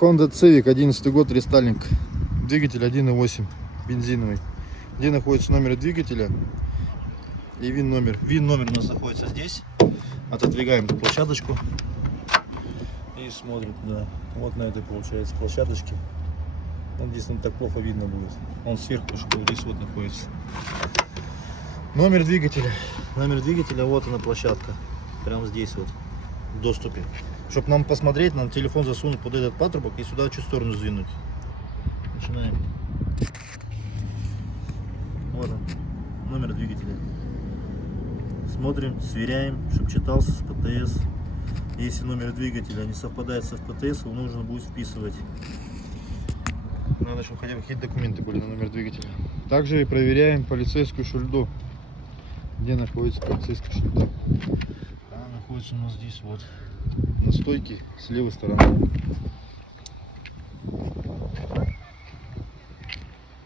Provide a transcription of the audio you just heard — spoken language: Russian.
Honda Civic, 11 год, рестайлинг. Двигатель 1.8, бензиновый. Где находится номер двигателя и ВИН номер. ВИН номер у нас находится здесь. Отодвигаем эту площадочку и смотрим туда. Вот на этой, получается, площадочке. Вот здесь он так плохо видно будет. Он сверху, что здесь вот находится. Номер двигателя. Номер двигателя, вот она площадка. Прямо здесь вот, в доступе. Чтобы нам посмотреть, нам телефон засунуть под этот патрубок и сюда чуть в сторону сдвинуть. Начинаем. Вот он, номер двигателя. Смотрим, сверяем, чтобы читался с ПТС. Если номер двигателя не совпадает с ПТС, его нужно будет вписывать. Надо, чтобы хотя бы какие-то документы были на номер двигателя. Также и проверяем полицейскую шильду. Где находится полицейская шильда? Она находится у нас здесь вот, на стойке с левой стороны.